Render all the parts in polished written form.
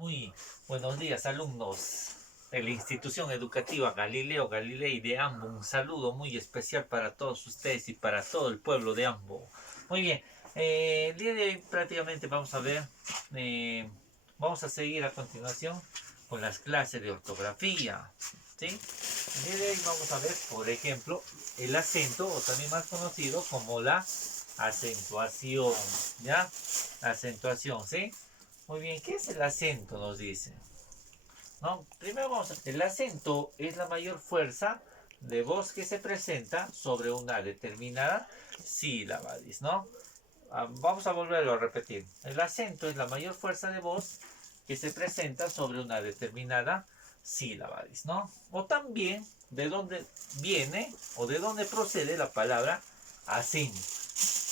Muy buenos días, alumnos de la institución educativa Galileo Galilei de Ambo. Un saludo muy especial para todos ustedes y para todo el pueblo de Ambo. Muy bien, el día de hoy prácticamente vamos a ver, vamos a seguir a continuación con las clases de ortografía. ¿Sí? El día de hoy vamos a ver, por ejemplo, el acento, o también más conocido como la acentuación. ¿Ya? Acentuación, ¿sí? Muy bien, ¿qué es el acento? Nos dice. ¿No? Primero vamos a ver. El acento es la mayor fuerza de voz que se presenta sobre una determinada sílaba, dice, ¿no? Vamos a volverlo a repetir. El acento es la mayor fuerza de voz que se presenta sobre una determinada sílaba, dice, ¿no? O también de dónde viene o de dónde procede la palabra acento.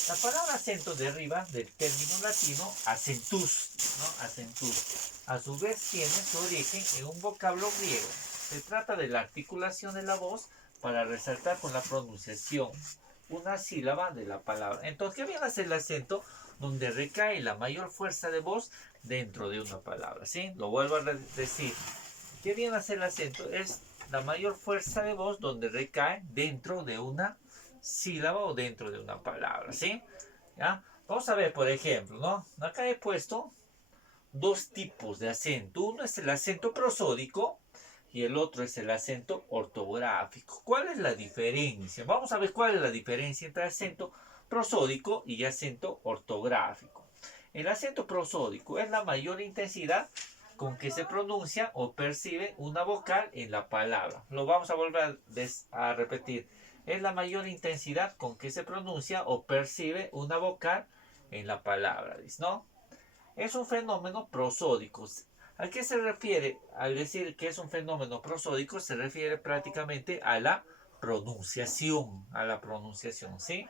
La palabra acento deriva del término latino accentus, ¿no? Accentus. A su vez tiene su origen en un vocablo griego. Se trata de la articulación de la voz para resaltar con la pronunciación una sílaba de la palabra. Entonces, ¿qué viene a ser el acento? Donde recae la mayor fuerza de voz dentro de una palabra, ¿sí? Lo vuelvo a decir. ¿Qué viene a ser el acento? Es la mayor fuerza de voz donde recae dentro de una sílaba o dentro de una palabra, ¿sí? ¿Ya? Vamos a ver, por ejemplo, ¿no? Acá he puesto dos tipos de acento. Uno es el acento prosódico y el otro es el acento ortográfico. ¿Cuál es la diferencia? Vamos a ver cuál es la diferencia entre acento prosódico y acento ortográfico. El acento prosódico es la mayor intensidad con que se pronuncia o percibe una vocal en la palabra. Lo vamos a volver a repetir. Es la mayor intensidad con que se pronuncia o percibe una vocal en la palabra, ¿no? Es un fenómeno prosódico. ¿A qué se refiere? Al decir que es un fenómeno prosódico, se refiere prácticamente a la pronunciación, ¿sí?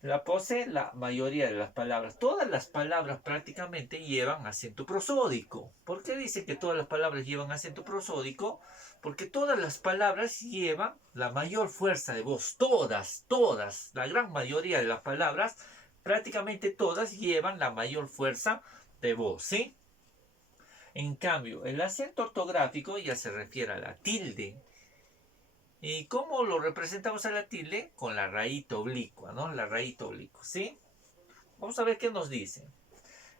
La posee la mayoría de las palabras. Todas las palabras prácticamente llevan acento prosódico. ¿Por qué dice que todas las palabras llevan acento prosódico? Porque todas las palabras llevan la mayor fuerza de voz. Todas, la gran mayoría de las palabras, prácticamente todas llevan la mayor fuerza de voz, ¿sí? En cambio, el acento ortográfico ya se refiere a la tilde. ¿Y cómo lo representamos a la tilde? Con la rayita oblicua, ¿no? La rayita oblicua, ¿sí? Vamos a ver qué nos dice.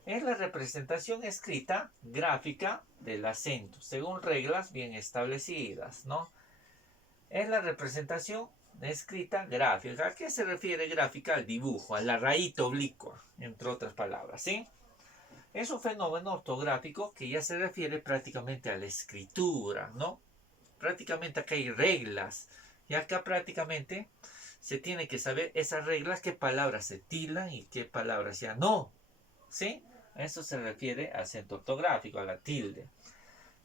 Es la representación escrita gráfica del acento, según reglas bien establecidas, ¿no? Es la representación escrita gráfica. ¿A qué se refiere gráfica? Al dibujo, a la rayita oblicua, entre otras palabras, ¿sí? Es un fenómeno ortográfico que ya se refiere prácticamente a la escritura, ¿no? Prácticamente acá hay reglas. Y acá prácticamente se tiene que saber esas reglas, qué palabras se tildan y qué palabras ya no. ¿Sí? A eso se refiere acento ortográfico, a la tilde.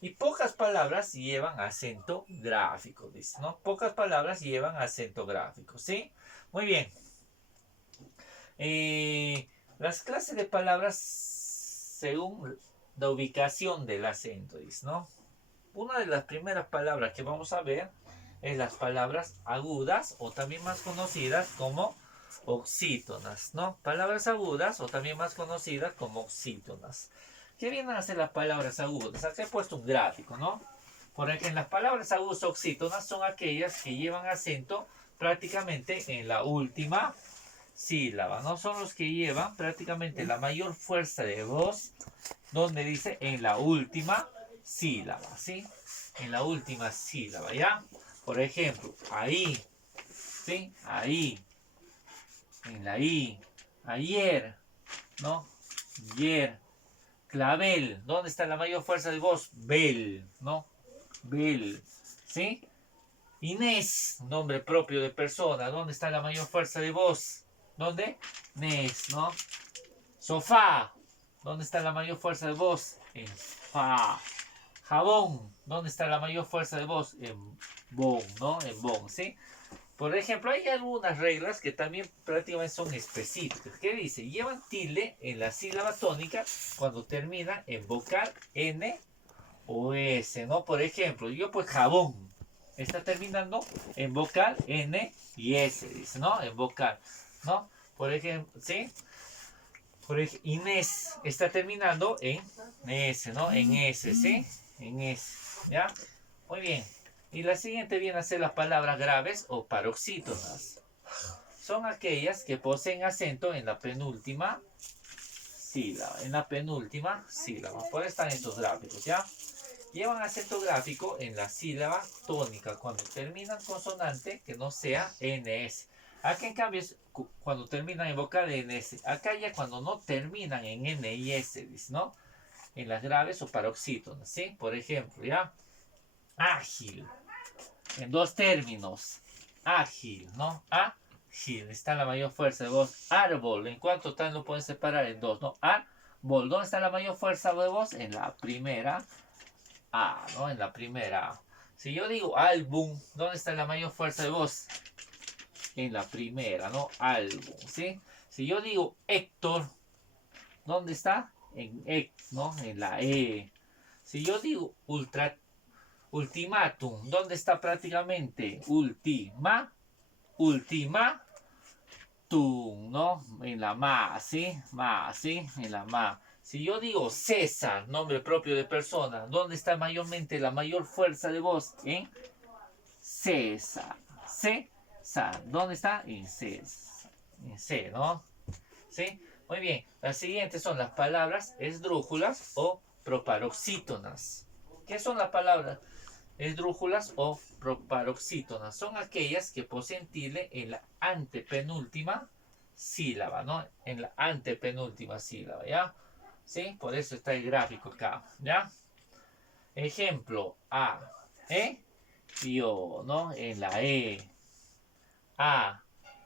Y pocas palabras llevan acento gráfico, dice, ¿no? Pocas palabras llevan acento gráfico, ¿sí? Muy bien. Las clases de palabras según la ubicación del acento, dice, ¿no? Una de las primeras palabras que vamos a ver es las palabras agudas o también más conocidas como oxítonas, ¿no? Palabras agudas o también más conocidas como oxítonas. ¿Qué vienen a ser las palabras agudas? Acá he puesto un gráfico, ¿no? Por ejemplo, las palabras agudas oxítonas son aquellas que llevan acento prácticamente en la última sílaba, ¿no? Son los que llevan prácticamente la mayor fuerza de voz, donde dice en la última sílaba, ¿sí? En la última sílaba, ¿ya? Por ejemplo, ahí, ¿sí? Ahí, en la I, ayer, ¿no? Ayer, clavel, ¿dónde está la mayor fuerza de voz? Bel, ¿no? Bel, ¿sí? Inés, nombre propio de persona, ¿dónde está la mayor fuerza de voz? ¿Dónde? Nes, ¿no? Sofá, ¿dónde está la mayor fuerza de voz? En fa. Jabón, ¿dónde está la mayor fuerza de voz? En bon, ¿no? En bon, ¿sí? Por ejemplo, hay algunas reglas que también prácticamente son específicas. ¿Qué dice? Llevan tilde en la sílaba tónica cuando termina en vocal N o S, ¿no? Por ejemplo, yo pues jabón está terminando en vocal N y S, dice, ¿no? En vocal, ¿no? Por ejemplo, ¿sí? Por ejemplo, Inés está terminando en S, ¿no? En S, ¿sí? En S, ¿ya? Muy bien. Y la siguiente viene a ser las palabras graves o paroxítonas. Son aquellas que poseen acento en la penúltima sílaba. En la penúltima sílaba. Por eso están estos gráficos, ¿ya? Llevan acento gráfico en la sílaba tónica cuando terminan consonante que no sea NS. Aquí en cambio es cuando terminan en vocal NS. Acá ya cuando no terminan en N y S, ¿no? En las graves o paroxítonas, ¿sí? Por ejemplo, ¿ya? Ágil. En dos términos. Ágil, ¿no? Ágil. Está la mayor fuerza de voz. Árbol. ¿En cuánto tal lo pueden separar? En dos, ¿no? Árbol. ¿Dónde está la mayor fuerza de voz? En la primera A, ¿no? En la primera A. Si yo digo álbum, ¿dónde está la mayor fuerza de voz? En la primera, ¿no? Álbum, ¿sí? Si yo digo Héctor, ¿dónde está? En ¿no? En la E. Si yo digo ultimátum, ¿dónde está prácticamente? Ultimátum, ¿no? En la ma, ¿sí? Ma, ¿sí? En la ma. Si yo digo César, nombre propio de persona, ¿dónde está mayormente la mayor fuerza de voz? En César. César. ¿Dónde está? En César. En C, ¿no? ¿Sí? Muy bien. Las siguientes son las palabras esdrújulas o proparoxítonas. ¿Qué son las palabras esdrújulas o proparoxítonas? Son aquellas que poseen tilde en la antepenúltima sílaba, ¿no? En la antepenúltima sílaba, ¿ya? ¿Sí? Por eso está el gráfico acá, ¿ya? Ejemplo, A, yo, ¿no? En la E, A,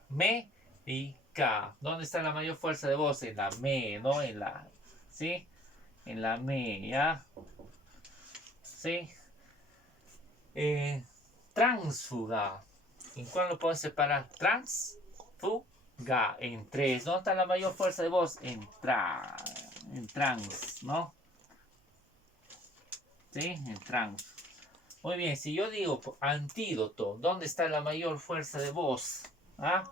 me y K. ¿Dónde está la mayor fuerza de voz? En la me, ¿no? En la, ¿sí? En la me, ¿ya? ¿Sí? Tránsfuga. ¿En cuál lo puedo separar? Transfuga. En tres. ¿Dónde está la mayor fuerza de voz? En trans, ¿no? ¿Sí? En trans. Muy bien, si yo digo antídoto, ¿dónde está la mayor fuerza de voz? ¿Ah?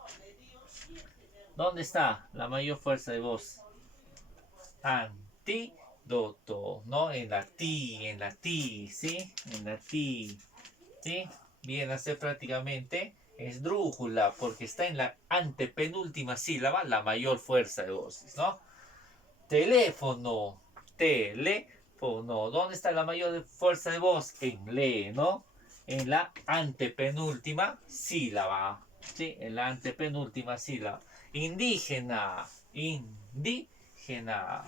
¿Dónde está la mayor fuerza de voz? Antídoto, ¿no? En la ti, ¿sí? En la ti, ¿sí? Viene a ser prácticamente esdrújula, porque está en la antepenúltima sílaba la mayor fuerza de voz, ¿no? Teléfono, teléfono, ¿dónde está la mayor fuerza de voz? En le, ¿no? En la antepenúltima sílaba, ¿sí? En la antepenúltima sílaba. Indígena, indígena.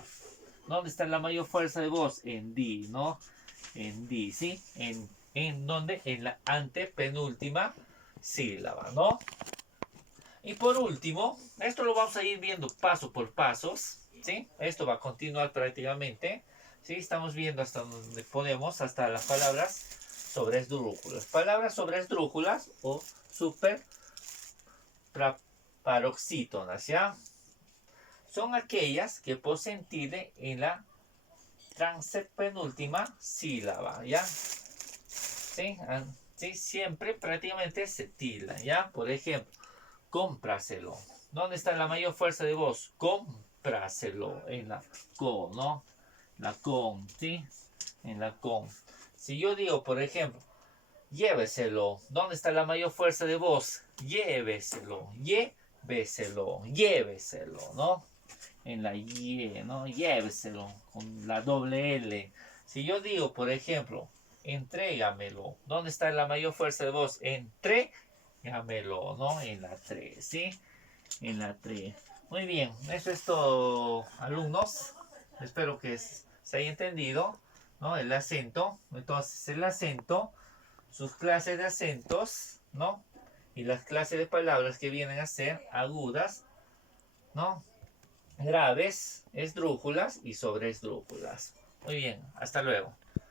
¿Dónde está la mayor fuerza de voz? En di, ¿no? En di, ¿sí? ¿En dónde? En la antepenúltima sílaba, ¿no? Y por último, esto lo vamos a ir viendo paso por pasos, ¿sí? Esto va a continuar prácticamente, ¿sí? Estamos viendo hasta donde podemos, hasta las palabras sobre esdrújulas. Palabras sobre esdrújulas o super paroxítonas, ¿ya? Son aquellas que poseen tilde en la transpenúltima sílaba, ¿ya? ¿Sí? ¿Sí? Siempre prácticamente se tilda, ¿ya? Por ejemplo, cómpraselo. ¿Dónde está la mayor fuerza de voz? Cómpraselo. En la con, ¿no? La con, ¿sí? En la con. Si yo digo, por ejemplo, lléveselo. ¿Dónde está la mayor fuerza de voz? Lléveselo. Lléveselo. Lléveselo, ¿no? En la Y, ¿no? Lléveselo. Con la doble L. Si yo digo, por ejemplo, entrégamelo. ¿Dónde está la mayor fuerza de voz? Entrégamelo, ¿no? En la 3, ¿sí? En la 3. Muy bien, eso es todo, alumnos. Espero que se haya entendido, ¿no? El acento. Entonces, el acento, sus clases de acentos, ¿no? Y las clases de palabras que vienen a ser agudas, ¿no? Graves, esdrújulas y sobreesdrújulas. Muy bien, hasta luego.